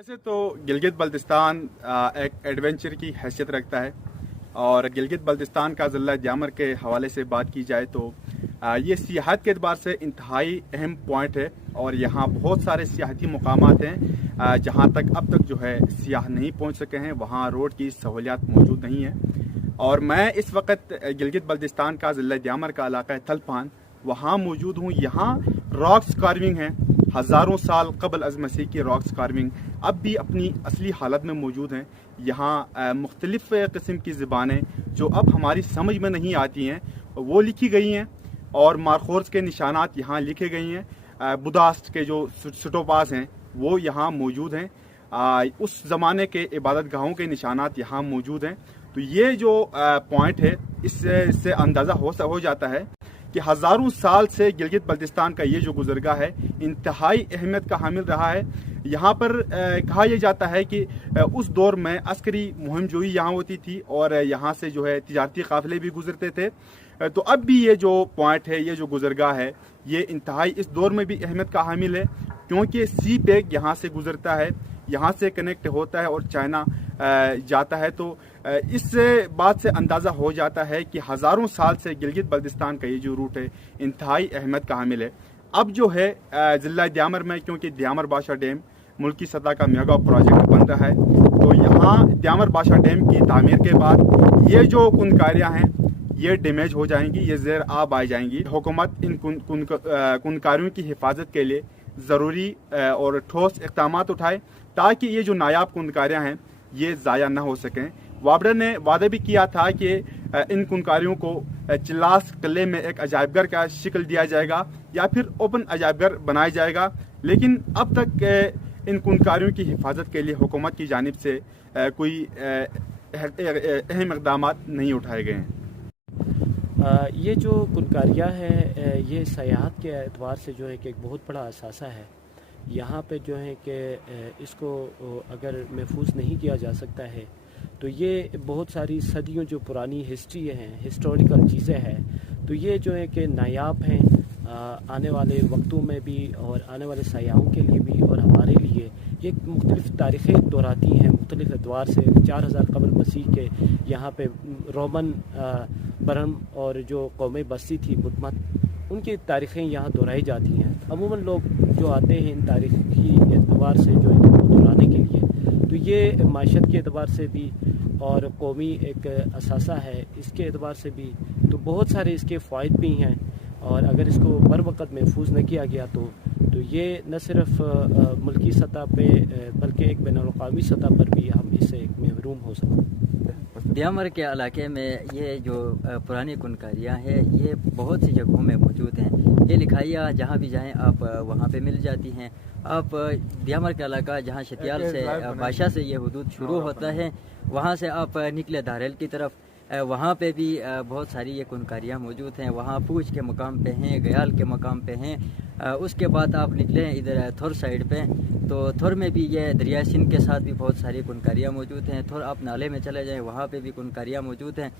वैसे तो गिलगित बल्तिस्तान एक एडवेंचर की हैसियत रखता है और गिलगित बल्तिस्तान का ज़िला द्यामर के हवाले से बात की जाए तो ये सियाहत के एतबार से इंतहाई अहम पॉइंट है और यहाँ बहुत सारे सियाहती मुकामात हैं जहाँ तक अब तक जो है सियाह नहीं पहुँच सके हैं, वहाँ रोड की सहूलियात मौजूद नहीं है। और मैं इस वक्त गिलगित बल्तिस्तान का ज़िला द्यामर का इलाका है थलपान, वहाँ मौजूद हूँ। यहाँ रॉक्स कार्विंग है, हज़ारों साल कबल अज़ मसीह की रॉक्स कार्विंग अब भी अपनी असली हालत में मौजूद हैं। यहाँ मुख्तलिफ़ किस्म की ज़बानें जो अब हमारी समझ में नहीं आती हैं वो लिखी गई हैं और मारखोर्स के निशानात यहाँ लिखे गए हैं। बुदास्त के जो स्टोपास हैं वो यहाँ मौजूद हैं। उस ज़माने के इबादत गाहों के निशानात यहाँ मौजूद हैं। तो ये जो पॉइंट है इससे अंदाज़ा हो जाता है कि हज़ारों साल से गिलगित बल्तिस्तान का ये जो गुज़रगाह है इंतहाई अहमियत का हामिल रहा है। यहाँ पर कहा यह जाता है कि उस दौर में अस्करी मुहिम जोई यहाँ होती थी और यहाँ से जो है तिजारती काफ़िले भी गुजरते थे। तो अब भी ये जो पॉइंट है, ये जो गुज़रगाह है, ये इंतहाई इस दौर में भी अहमियत का हामिल है क्योंकि सी पैक यहाँ से गुज़रता है, यहाँ से कनेक्ट होता है और चाइना जाता है। तो इस बात से अंदाज़ा हो जाता है कि हज़ारों साल से गिलगित बल्तिस्तान का ये जो रूट है इंतहाई अहमियत का हामिल है। अब जो है ज़िला द्यामर में, क्योंकि द्यामर बादशाह डैम मुल्की सतह का मेगा प्रोजेक्ट बन रहा है, तो यहाँ द्यामर बादशाह डैम की तामीर के बाद ये जो कुनकारियाँ हैं ये डैमेज हो जाएंगी, ये ज़ेर आब आ जाएंगी। हुकूमत इन कुनकारियों की हिफाजत के लिए ज़रूरी और ठोस इक़दाम उठाए ताकि ये जो नायाब कुनकारियाँ हैं ये ज़ाया ना हो सकें। वाबडा ने वादा भी किया था कि इन कुनकारियों को चिल्लास किले में एक अजायबघर का शिकल दिया जाएगा या फिर ओपन अजायबघर बनाया जाएगा, लेकिन अब तक इन कुनकारियों की हिफाजत के लिए हुकूमत की जानिब से कोई अहम इक़दाम नहीं उठाए गए हैं। ये जो कुनकारियाँ है ये सयाहत के एतबार से जो है कि एक बहुत बड़ा असासा है। यहाँ पे जो है कि इसको अगर महफूज नहीं किया जा सकता है तो ये बहुत सारी सदियों जो पुरानी हिस्ट्री हैं, हिस्टोरिकल चीज़ें हैं, तो ये जो है कि नायाब हैं आने वाले वक्तों में भी और आने वाले सयाहों के लिए भी और हमारे लिए। ये मुख्तलिफ़ तारीख़ें दोहराती हैं मुख्तलिफ़ एतबार से। 4000 कबल मसीह के यहाँ पे रोमन बरम और जो कौमी बस्ती थी बुतमत, उनकी तारीख़ें यहाँ दोहराई जाती हैं। अमूमन लोग जो आते हैं इन तारीख़ी एतबार से जो इनको दोहराने के लिए, तो ये माशत के एतबार से भी और कौमी एक असासा है इसके एतबार से भी, तो बहुत सारे इसके फ़ायदे भी हैं। और अगर इसको बर वक़्त महफूज न किया गया तो ये न सिर्फ मुल्की सतह पे बल्कि एक बैनुल-अक़वामी सतह पर भी हम इससे एक महरूम हो सकते। द्यामर के इलाके में ये जो पुरानी कुनकारियाँ हैं ये बहुत सी जगहों में मौजूद हैं। ये लिखाइयाँ जहाँ भी जाएं आप वहाँ पे मिल जाती हैं। आप द्यामर का इलाका जहाँ शतियाल से बादशाह से ये हदूद शुरू होता है, वहाँ से आप निकले धारेल की तरफ, वहाँ पे भी बहुत सारी ये कुनकारियाँ मौजूद हैं। वहाँ पूछ के मकाम पे हैं, गयाल के मकाम पे हैं। उसके बाद आप निकले इधर थुर साइड पे, तो थुर में भी ये दरिया सिंध के साथ भी बहुत सारी कुनकारियाँ मौजूद हैं। थुर आप नाले में चले जाएं, वहाँ पे भी कुनकारियाँ मौजूद हैं।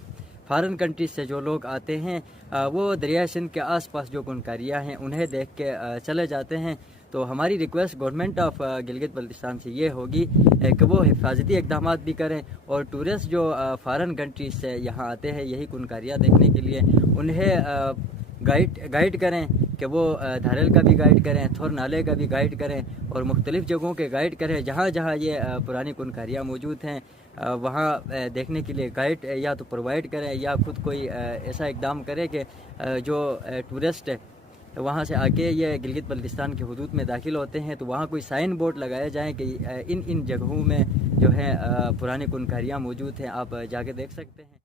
फॉरेन कंट्रीज से जो लोग आते हैं वो दरिया सिंध के आसपास जो कुनकारियाँ हैं उन्हें देख के चले जाते हैं। तो हमारी request government of Gilgit Baltistan से ये होगी कि वो हिफाजती इक़दाम भी करें और टूरिस्ट जो फॉरेन कंट्रीज से यहाँ आते हैं यही कुनकारियाँ देखने के लिए, उन्हें गाइड करें कि वो धारेल का भी गाइड करें, थोर नाले का भी गाइड करें और मुख्तलिफ़ जगहों के गाइड करें जहाँ जहाँ ये पुरानी कुनकारियाँ मौजूद हैं वहाँ देखने के लिए गाइड या तो प्रोवाइड करें या खुद कोई ऐसा इक़दाम करें कि जो टूरिस्ट वहाँ से आके ये गिलगित बल्तिस्तान के हुदूद में दाखिल होते हैं तो वहाँ कोई साइन बोर्ड लगाया जाए कि इन जगहों में जो है पुरानी कुनकारियाँ मौजूद हैं, आप जाके देख सकते हैं।